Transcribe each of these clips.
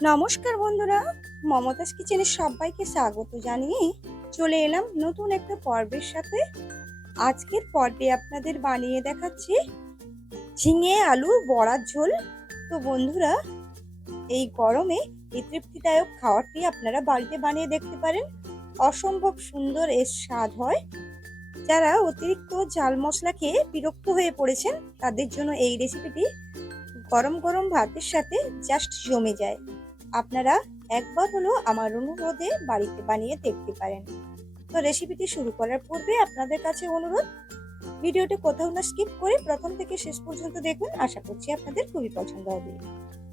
নমস্কার বন্ধুরা, মমতাজ কিচেনে সবাইকে স্বাগত জানিয়ে চলে এলাম নতুন একটা পর্বের সাথে। আজকের পর্বে আপনাদের বানিয়ে দেখাচ্ছি ঝিঙে আলুর বড়ার ঝোল। তো বন্ধুরা, এই গরমে এই তৃপ্তিদায়ক খাবারটি আপনারা বাড়িতে বানিয়ে দেখতে পারেন। অসম্ভব সুন্দর এর স্বাদ হয়। যারা অতিরিক্ত ঝাল মশলা খেয়ে বিরক্ত হয়ে পড়েছেন তাদের জন্য এই রেসিপিটি গরম গরম ভাতের সাথে জাস্ট জমে যায়। আপনারা একবার হলো আমার অনুরোধে বাড়িতে বানিয়ে দেখতে পারেন। তো রেসিপিটি শুরু করার পূর্বে আপনাদের কাছে অনুরোধ, ভিডিওটি কোথাও না স্কিপ করে প্রথম থেকে শেষ পর্যন্ত দেখুন। আশা করছি আপনাদের খুবই পছন্দ হবে।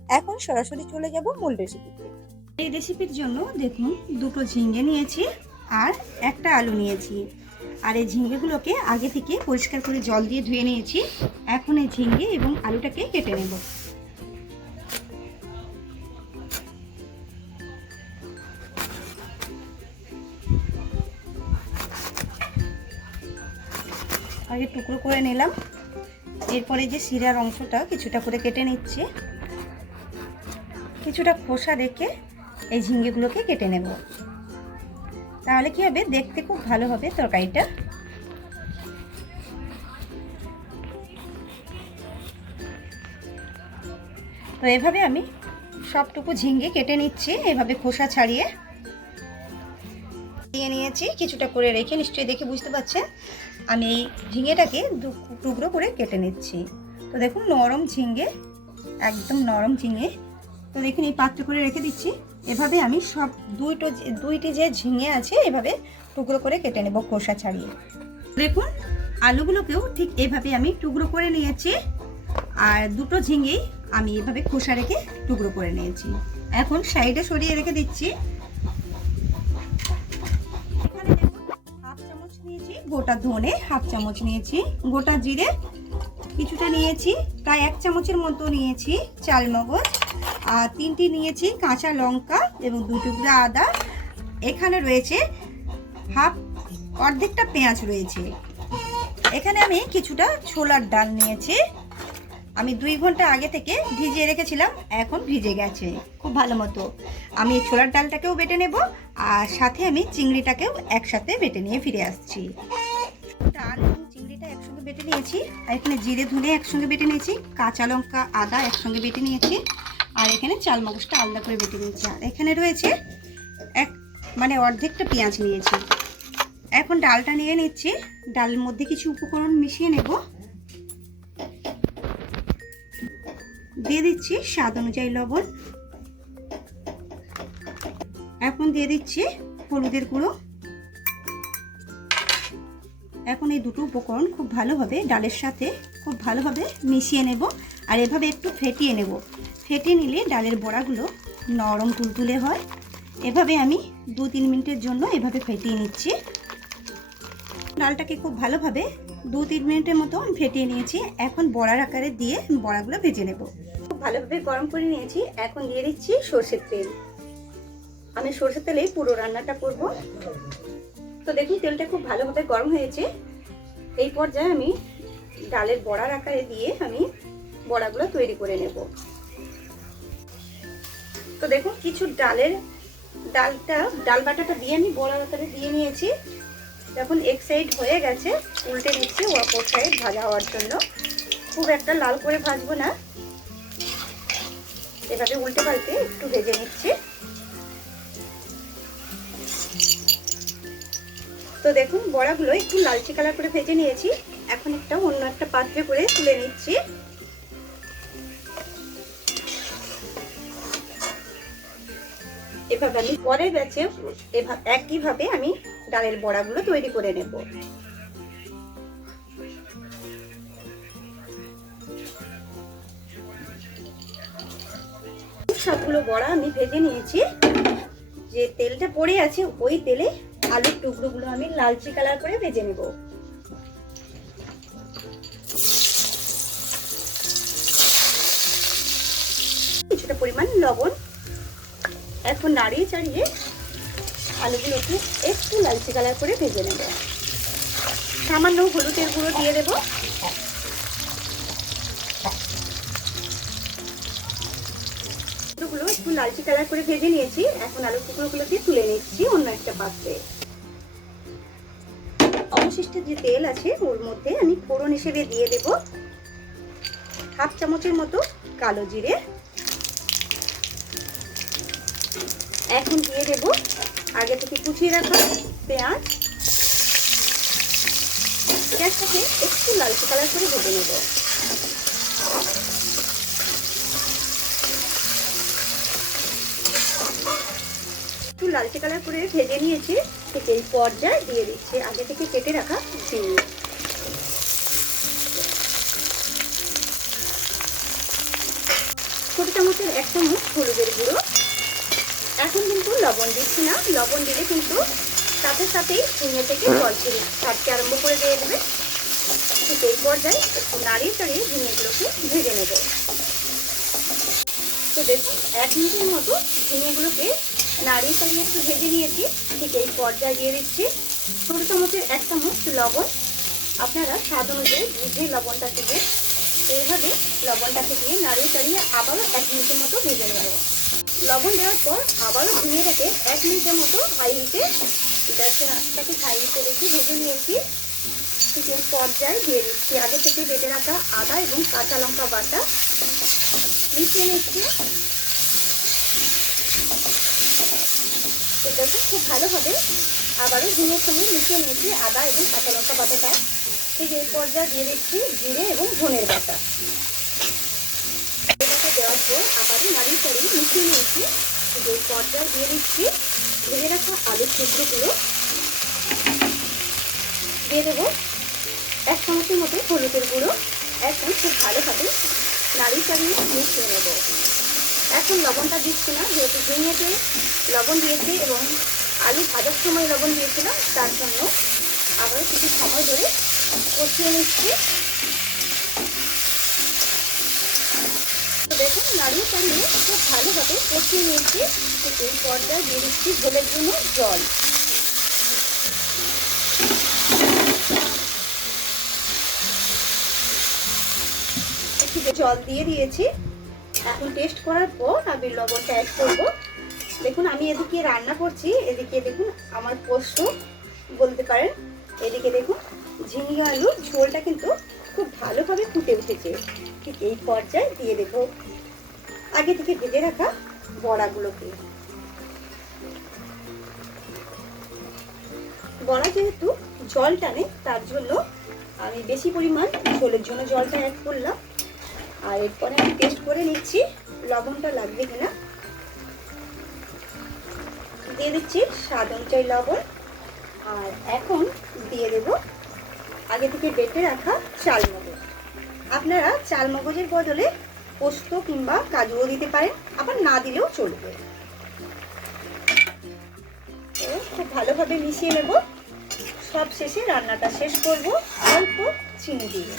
এখন সরাসরি চলে যাব মূল রেসিপিতে। এই রেসিপির জন্য দেখুন, দুটো ঝিঙে নিয়েছি আর একটা আলু নিয়েছি। আর এই ঝিঙেগুলোকে আগে থেকে পরিষ্কার করে জল দিয়ে ধুয়ে নিয়েছি। এখন এই ঝিঙে এবং আলুটাকে কেটে নেব। আগে টুকরো করে নিলাম, এরপরে যে শিরার অংশটা কিছুটা করে কেটে নিচ্ছি। কিছুটা খোসা রেখে এই ঝিঙ্গেগুলোকে কেটে নেব, তাহলে কি হবে, দেখতে খুব ভালো হবে তরকারিটা। তো এভাবে আমি সবটুকু ঝিঙ্গে কেটে নিচ্ছি, এভাবে খোসা ছাড়িয়ে নিয়ে নিয়েছি। কিছুটা করে রেখে নিশ্চয়ই দেখে বুঝতে পারছেন আমি এই ঝিঙেটাকে দু টুকরো করে কেটে নিচ্ছি। তো দেখুন, নরম ঝিঙে, একদম নরম ঝিঙে। তো দেখুন, এই পাত্র করে রেখে দিচ্ছি। এভাবে আমি সব দুইটি যে ঝিঙে আছে এভাবে টুকরো করে কেটে নেব খোসা ছাড়িয়ে। দেখুন, আলুগুলোকেও ঠিক এভাবে আমি টুকরো করে নিয়েছি, আর দুটো ঝিঙেই আমি এভাবে খোসা রেখে টুকরো করে নিয়েছি। এখন সাইডে সরিয়ে রেখে দিচ্ছি। এখানে দেখুন, হাফ চামচ নিয়েছি গোটা ধনে, হাফ চামচ নিয়েছি গোটা জিরে, কিছুটা নিয়েছি প্রায় 1 চামচের মতো নিয়েছি চালমগজ, আর 3টি নিয়েছি কাঁচা লঙ্কা এবং 2 টুকরা আদা। এখানে রয়েছে অর্ধেকটা পেঁয়াজ রয়েছে। এখানে আমি কিছুটা ছোলার ডাল নিয়েছি। আমি 2 ঘন্টা আগে থেকে ভিজিয়ে রেখেছিলাম, এখন ভিজে গেছে খুব ভালো মতো। আমি ছোলার ডালটাকেও বেটে নেব, আর সাথে আমি চিংড়িটাকেও একসাথে বেটে নিয়ে ফিরে আসছি। ডাল এবং চিংড়িটা একসঙ্গে বেটে নিয়েছি, আর এখানে জিরে ধনে একসঙ্গে বেটে নিয়েছি, কাঁচা লঙ্কা আদা একসঙ্গে বেটে নিয়েছি, আর এখানে চালমগজটা আলাদা করে বেটে নিয়েছি। আর এখানে রয়েছে অর্ধেকটা পেঁয়াজ নিয়েছি। এখন ডালটা নিয়ে নিচ্ছি। ডালের মধ্যে কিছু উপকরণ মিশিয়ে নেব। দিয়ে দিচ্ছি স্বাদ অনুযায়ী লবণ। এখন দিয়ে দিচ্ছি হলুদের গুঁড়ো। এখন এই দুটো উপকরণ খুব ভালোভাবে ডালের সাথে খুব ভালোভাবে মিশিয়ে নেব, আর এভাবে একটু ফেটিয়ে নেব। ফেটিয়ে নিলে ডালের বড়াগুলো নরম তুলতুলে হয়। এভাবে আমি 2-3 মিনিটের জন্য এভাবে ফেটিয়ে নিচ্ছি। ডালটাকে খুব ভালোভাবে 2-3 মিনিটের মতো ফেটিয়ে নিয়েছি। এখন বড়ার আকারে দিয়ে বড়াগুলো ভেজে নেব। খুব ভালোভাবে গরম করে নিয়েছি। এখন দিয়ে দিচ্ছি সরষের তেল। আমি সরষের তেলেই পুরো রান্নাটা করব। তো দেখুন, তেলটা খুব ভালোভাবে গরম হয়েছে। এই পর্যায়ে আমি ডালের বড়ার আকারে দিয়ে আমি বড়াগুলো তৈরি করে নেব। তো দেখুন, কিছু ডাল বাটাটা দিয়ে আমি বড়ার আকারে দিয়ে নিয়েছি। দেখুন, এক সাইড হয়ে গেছে, উল্টে নিচ্ছি অপর সাইড ভাজা হওয়ার জন্য। খুব একটা লাল করে ভাজবো না, এভাবে উল্টে পাল্টে একটু ভেজে নিচ্ছি। তো দেখুন, বড়াগুলো একটু লালচে কালার করে ভেজে নিয়েছি। এখন অন্য একটা পাত্রে করে তুলে নিচ্ছি। এভাবে আমি পরের ব্যাচে একইভাবে আমি ডালের বড়াগুলো তৈরি করে নেব। সবগুলো বড়া আমি ভেজে নিয়েছি। যে তেলটা পড়ে আছে ওই তেলে আলুর টুকরোগুলো আমি লালচে কালার করে ভেজে নেব। কিছুটা পরিমাণ লবণ। এখন নাড়িয়ে চাড়িয়ে আলুগুলোকে একটু লালচে কালার করে ভেজে নেব। সামান্য হলুদের গুঁড়ো দিয়ে দেব। একটু লালচে কালার করে ভেজে নিয়েছি। এখন আলুর টুকরোগুলোকে তুলে নিচ্ছি অন্য একটা পাত্রে। অবশিষ্ট যে তেল আছে ওর মধ্যে আমি ফোড়ন হিসেবে দিয়ে দেব হাফ চামচের মতো কালো জিরে। এখন দিয়ে দেব আগে থেকে কুচিয়ে রাখা পেঁয়াজ। পেঁয়াজটাকে একটু লালচে কালার করে ভেজে নেব। একটু লালচে কালার করে ভেজে নিয়েছি। ঠিক এই পর্যায়ে দিয়ে দিচ্ছি আগে থেকে কেটে রাখা ঝিঙে। ছোট চামচের 1 চামচ হলুদের গুঁড়ো। এখন কিন্তু লবণ দিচ্ছি না, লবণ দিলে কিন্তু সাথে সাথেই ঝিঙে থেকে জল ছাড়তে আরম্ভ করে দিয়ে দেবে। ঠিক এই পর্যায়ে একটু নাড়িয়ে চাড়িয়ে ঝিঙেগুলোকে ভেজে নেব। তো দেখুন 1 মিনিটের মতো ঝিঙেগুলোকে নাড়িয়ে চাড়িয়ে একটু ভেজে নিয়েছি। ঠিক এই পর্যায়ে দিয়ে দিচ্ছি ছোট চামচের 1 চামচ লবণ। আপনারা স্বাদ অনুযায়ী বুঝে লবণটা দেবেন। এইভাবে লবণটাকে দিয়ে নাড়িয়ে চাড়িয়ে আবারও 1 মিনিটের মতো ভেজে নেব। লবণ দেওয়ার পর আবারও ঝিঙেটাকে 1 মিনিটের মতো হাই হিটে হাই হিটে রেখে ভেজে নিয়েছি। ঠিক এই পর্যায়ে দিয়ে দিচ্ছি আগে থেকে বেটে রাখা আদা এবং কাঁচা লঙ্কা বাটা। মিশিয়ে নিচ্ছি। দেখুন খুব ভালোভাবে আবারও ঝিঙের সঙ্গে মিশিয়ে নিয়েছি আদা এবং কাঁচা লঙ্কা বাটাটা। ঠিক এই পর্যায়ে দিয়ে দিচ্ছি জিরে এবং ধনের বাটা। এটাকে দেওয়ার পর আবারও নাড়িয়ে চাড়িয়ে মিশিয়ে নিয়েছি। ঠিক এই পর্যায়ে দিয়ে দিচ্ছি ভেজে রাখা আলুর টুকরোগুলো। দিয়ে দেবো 1 চামচের মতো হলুদের গুঁড়ো। এখন খুব ভালোভাবে নাড়িয়ে চাড়িয়ে মিশিয়ে নেব। এখন লবণটা দিচ্ছি না, যেহেতু ঝিঙেতে লবণ দিয়েছি এবং আলু ভাজার সময় লবণ দিয়েছিলাম, তার জন্য আবার কিছু সময় ধরে কষিয়ে নিচ্ছি। তো দেখুন নাড়িয়ে চাড়িয়ে খুব ভালোভাবে কষিয়ে নিয়েছি। এই পর্যায়ে দিয়ে দিচ্ছি ঝোলের জন্য জল। একটু জল দিয়ে দিয়েছি। এখন টেস্ট করার পর আমি লবণটা অ্যাড করব। দেখুন আমি এদিকে রান্না করছি, এদিকে দেখুন আমার পোস্ত বলতে পারেন। এদিকে দেখুন ঝিঙে আলুর ঝোলটা কিন্তু খুব ভালোভাবে ফুটে উঠেছে। ঠিক এই পর্যায়ে দিয়ে দেব আগে থেকে ভেজে রাখা বড়াগুলোকে। বড়া যেহেতু জল টানে তার জন্য আমি বেশি পরিমাণ ঝোলের জন্য জলটা অ্যাড করলাম। আর এরপরে আমি টেস্ট করে নিচ্ছি লবণটা লাগবে কিনা। দিয়ে দিচ্ছি স্বাদ অনুযায়ী লবণ। আর এখন দিয়ে দেব আগে থেকে বেটে রাখা চাল মগজ। আপনারা চাল মগজের বদলে পোস্ত কিংবা কাজুও দিতে পারেন, আবার না দিলেও চলবে। খুব ভালোভাবে মিশিয়ে নেব। সব শেষে রান্নাটা শেষ করব অল্প চিনি দিয়ে।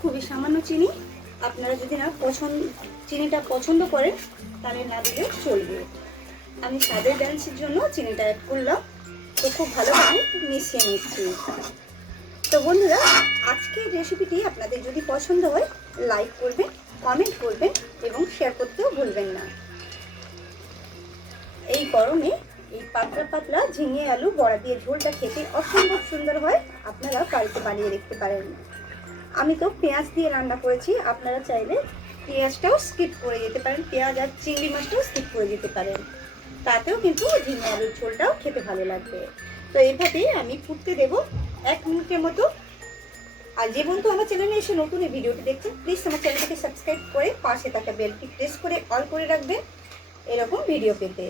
খুবই সামান্য চিনি, আপনারা যদি না চিনিটা পছন্দ করেন তাহলে না দিলেও চলবে। আমি স্বাদের ব্যালেন্সের জন্য চিনিটা অ্যাড করলাম। তো খুব ভালোভাবে মিশিয়ে নিচ্ছি। তো বন্ধুরা আজকের রেসিপিটি আপনাদের যদি পছন্দ হয় লাইক করবেন, কমেন্ট করবেন এবং শেয়ার করতেও ভুলবেন না। এই গরমে এই পাতলা পাতলা ঝিঙে আলু বড়া দিয়ে ঝোলটা খেতে অসম্ভব সুন্দর হয়। আপনারা বাড়িতে বানিয়ে দেখতে পারেন। আমি তো পেঁয়াজ দিয়ে রান্না করেছি, আপনারা চাইলে পেঁয়াজটাও স্কিপ করে যেতে পারেন, পেঁয়াজ আর চিংড়ি মাছটাও স্কিপ করে যেতে পারেন, তাতেও কিন্তু ঝিঙে আলুর ঝোলটাও খেতে ভালো লাগবে। তো এইভাবেই আমি ফুটতে দেব 1 মিনিটের মতো। আর যে বন্ধু আমার চ্যানেলে এসে নতুন এই ভিডিওটি দেখছেন প্লিজ আমার চ্যানেলটাকে সাবস্ক্রাইব করে পাশে থাকা বেলটি প্রেস করে অল করে রাখবেন এরকম ভিডিও পেতে।